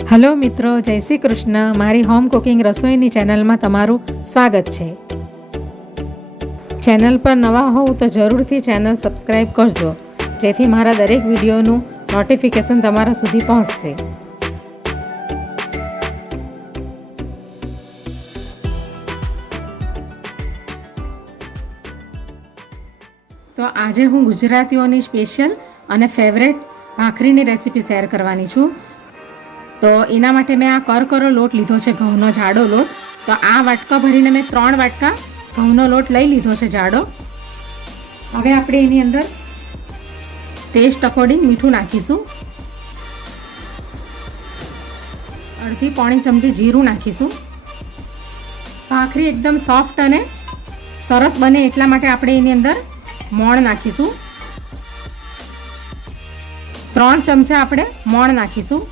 Hello મિત્રો, જય શ્રી કૃષ્ણ. મારી હોમ કુકિંગ રસોઈની ચેનલમાં તમારું સ્વાગત છે. ચેનલ પર નવા હોવ તો જરૂરથી ચેનલ સબસ્ક્રાઈબ કરજો, જેથી મારા દરેક વિડીયોનું નોટિફિકેશન તમારા સુધી પહોંચશે. તો આજે હું ગુજરાતીઓની સ્પેશિયલ અને ફેવરેટ ભાખરીની રેસીપી શેર કરવાની છું. તો એના માટે મેં આ કરકરો લોટ લીધો છે, ઘઉંનો જાડો લોટ. તો આ વાટકા ભરીને મેં 3 વાટકા ઘઉંનો લોટ લઈ લીધો છે જાડો. હવે આપણે એની અંદર ટેસ્ટ અકોર્ડિંગ મીઠું નાખીશું. અડધી પોણી ચમચી જીરું નાખીશું. ભાખરી એકદમ સોફ્ટ અને સરસ બને એટલા માટે આપણે એની અંદર મોણ નાખીશું. 3 ચમચા આપણે મોણ નાખીશું.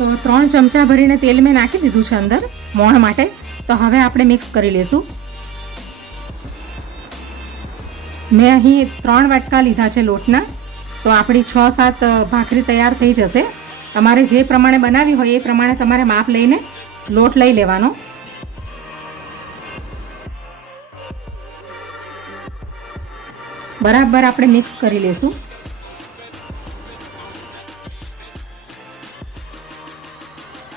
તો 3 ચમચા ભરીને તેલ મેં નાખી દીધું છે અંદર મોણ માટે. તો હવે આપણે મિક્સ કરી લઈશું. મેં અહીં 3 વાટકા લીધા છે લોટના. તો આપણી 6-7 ભાખરી તૈયાર થઈ જશે. તમારે જે પ્રમાણે બનાવી હોય એ પ્રમાણે તમારે માપ લઈને લોટ લઈ લેવાનો. બરાબર આપણે મિક્સ કરી લઈશું.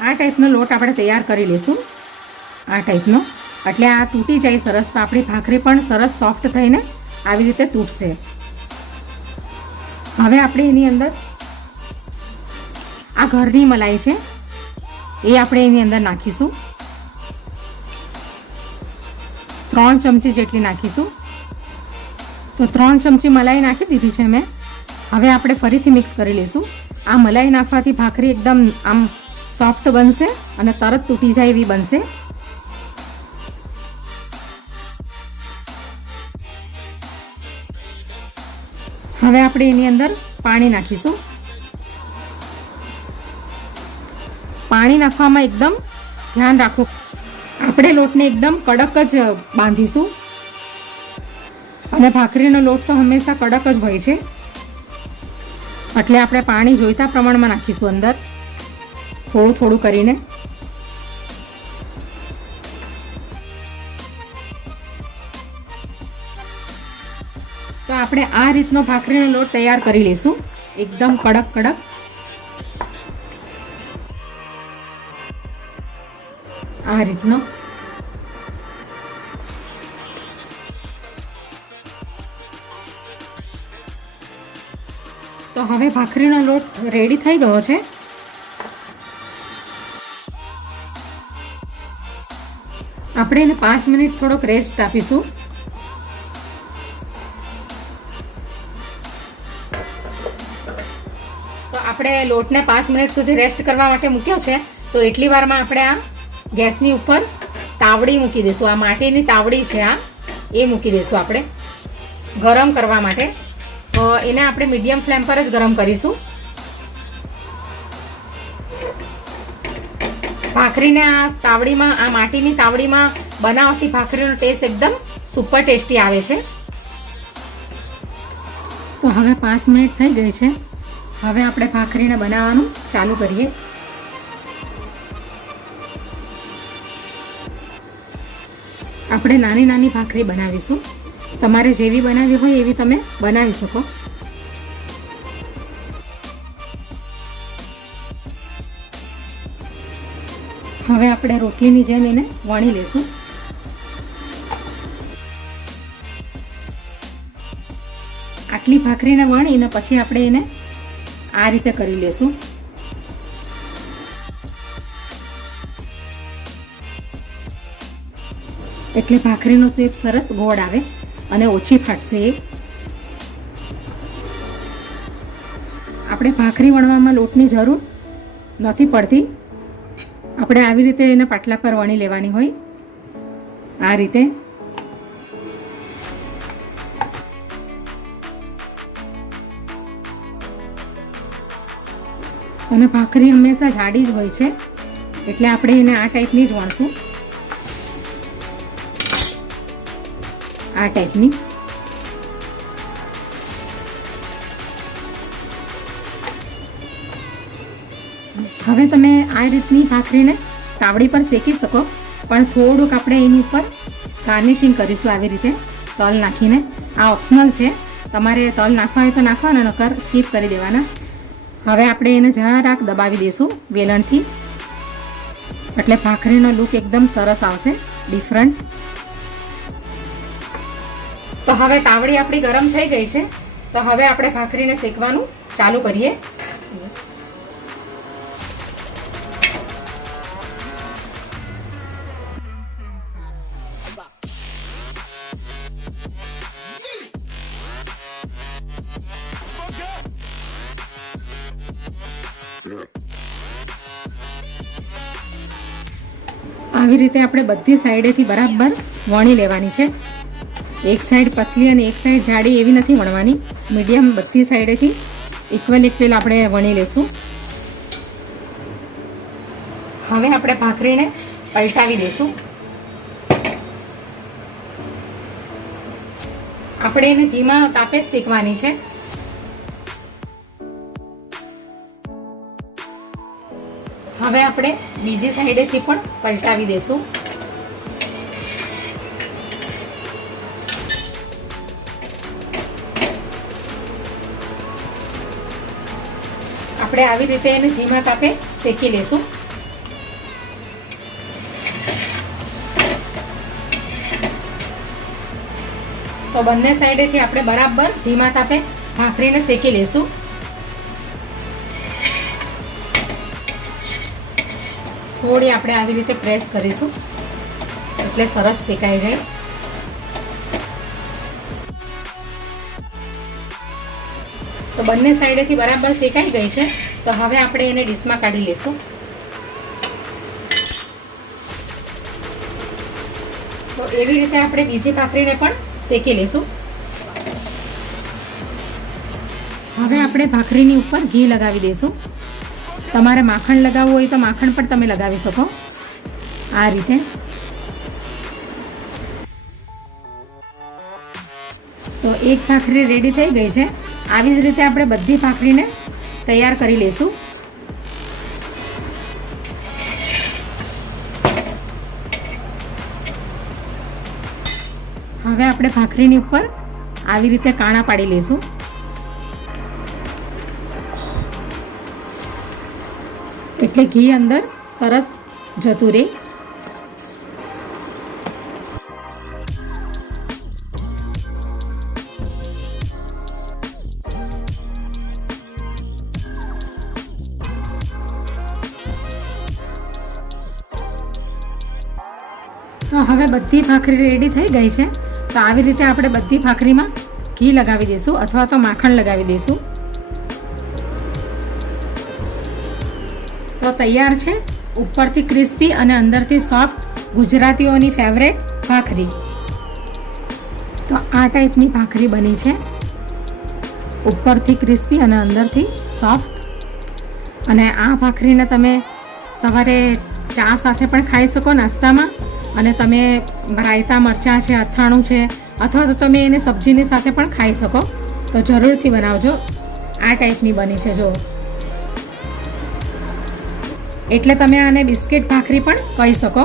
આ ટાઈપનો લોટ આપણે તૈયાર કરી લઈશું. આ ટાઈપનો, એટલે આ તૂટી જાય સરસ, તો આપણી ભાખરી પણ સરસ સોફ્ટ થઈને આવી રીતે તૂટશે. હવે આપણે એની અંદર આ ઘરની મલાઈ છે એ આપણે એની અંદર નાખીશું. 3 ચમચી જેટલી નાખીશું. તો 3 ચમચી મલાઈ નાખી દીધી છે મેં. હવે આપણે ફરીથી મિક્સ કરી લઈશું. આ મલાઈ નાખવાથી ભાખરી એકદમ આમ સોફ્ટ બનશે અને તરત તૂટી જાય એવી બનશે. હવે આપણે એની અંદર પાણી નાખીશું. પાણી નાખવામાં એકદમ ધ્યાન રાખવું. આપણે લોટને એકદમ કડક જ બાંધીશું અને ભાખરીનો લોટ તો હંમેશા કડક જ હોય છે, એટલે આપણે પાણી જોઈતા પ્રમાણમાં નાખીશું અંદર, થોડું થોડું કરીને. તો આપણે આ રીતનો ભાખરીનો લોટ તૈયાર કરી લઈશું, એકદમ કડક કડક. આ રીતનો. તો હવે ભાખરીનો લોટ રેડી થઈ ગયો છે. આપણે એને 5 મિનિટ થોડોક રેસ્ટ આપીશું. તો આપણે લોટને 5 મિનિટ સુધી રેસ્ટ કરવા માટે મૂક્યો છે. તો એટલી વારમાં આપણે આ ગેસની ઉપર તાવડી મૂકી દઈશું. આ માટીની તાવડી છે, આ એ મૂકી દઈશું આપણે ગરમ કરવા માટે. તો એને આપણે મીડિયમ ફ્લેમ પર જ ગરમ કરીશું. ભાખરીને આ તાવડીમાં, આ માટીની તાવડીમાં બનાવવાથી ભાખરીનો ટેસ્ટ એકદમ સુપર ટેસ્ટી આવે છે. તો હવે 5 મિનિટ થઈ ગઈ છે. હવે આપણે ભાખરીને બનાવવાનું ચાલુ કરીએ. આપણે નાની નાની ભાખરી બનાવીશું. તમારે જેવી બનાવી હોય એવી તમે બનાવી શકો. હવે આપણે રોટલીની જેમ એને વણી લેશું. આટલી ભાખરીને વણીને પછી આપણે એને આ રીતે કરી લેશું. એટલે ભાખરીનો શેપ સરસ ગોળ આવે અને ઓછી ફાટશે. આપણે ભાખરી વણવામાં લોટની જરૂર નથી પડતી. આપણે આવી રીતે એને પાટલા પર વણી લેવાની હોય, આ રીતે. અને ભાખરી હંમેશા જાડી જ હોય છે, એટલે આપણે એને આ ટાઈપની જ વણશું. આ ટાઈપની. હવે તમે આ રીતની ભાખરીને તાવડી પર શેકી શકો, પણ થોડુંક આપણે એની ઉપર ગાર્નિશિંગ કરીશું આવી રીતે તલ નાખીને. આ ઓપ્શનલ છે, તમારે તલ નાખવા હોય તો નાખવાના, નકર સ્કીપ કરી દેવાના. હવે આપણે એને જરાક દબાવી દઈશું વેલણથી, એટલે ભાખરીનો લુક એકદમ સરસ આવશે, ડિફરન્ટ. તો હવે તાવડી આપણી ગરમ થઈ ગઈ છે, તો હવે આપણે ભાખરીને શેકવાનું ચાલુ કરીએ. આવી રીતે આપણે બધી સાઈડેથી બરાબર વણી લેવાની છે. એક સાઈડ પતલી અને એક સાઈડ જાડી એવી નથી વણવાની, મીડિયમ બધી સાઈડેથી ઇક્વલ આપણે વણી લેશું. હવે આપણે ભાખરીને પલટાવી દઈશું. આપણે એને ધીમા તાપે શેકવાની છે. હવે આપણે બીજી સાઈડેથી પણ પલટાવી દઈશું. આપણે આવી રીતે એને ધીમા તાપે શેકી લેશું. તો બંને સાઈડેથી આપણે બરાબર ધીમા તાપે ભાખરીને શેકી લેશું. થોડી આપણે આવી રીતે પ્રેસ કરીશું એટલે સરસ શેકાઈ જાય. તો બંને સાઈડેથી બરાબર શેકાઈ ગઈ છે, તો હવે આપણે એને ડીશમાં કાઢી લેશું. તો એવી રીતે આપણે બીજી ભાખરીને પણ શેકી લેશું. હવે આપણે ભાખરીની ઉપર ઘી લગાવી દઈશું. તમારે માખણ લગાવવું હોય તો માખણ પણ તમે લગાવી શકો આ રીતે. તો એક ભાખરી રેડી થઈ ગઈ છે. આવી જ રીતે આપણે બધી ભાખરીને તૈયાર કરી લઈશું. હવે આપણે ભાખરીની ઉપર આવી રીતે કાણા પાડી લઈશું. એટલે ઘી અંદર સરસ જતું રહે. તો હવે બધી ભાખરી રેડી થઈ ગઈ છે. તો આવી રીતે આપણે બધી ભાખરીમાં ઘી લગાવી દઈશું અથવા તો માખણ લગાવી દઈશું. તો તૈયાર છે ઉપરથી ક્રિસ્પી અને અંદરથી સોફ્ટ ગુજરાતીઓની ફેવરેટ ભાખરી. તો આ ટાઈપની ભાખરી બની છે, ઉપરથી ક્રિસ્પી અને અંદરથી સોફ્ટ. અને આ ભાખરીને તમે સવારે ચા સાથે પણ ખાઈ શકો નાસ્તામાં, અને તમે રાયતા મરચાં છે, અથાણું છે, અથવા તો તમે એને સબ્જીની સાથે પણ ખાઈ શકો. તો જરૂરથી બનાવજો. આ ટાઈપની બની છે જો, એટલે તમે આને બિસ્કિટ ભાખરી પણ કહી શકો.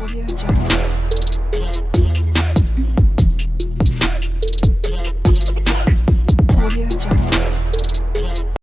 Audio Jungle.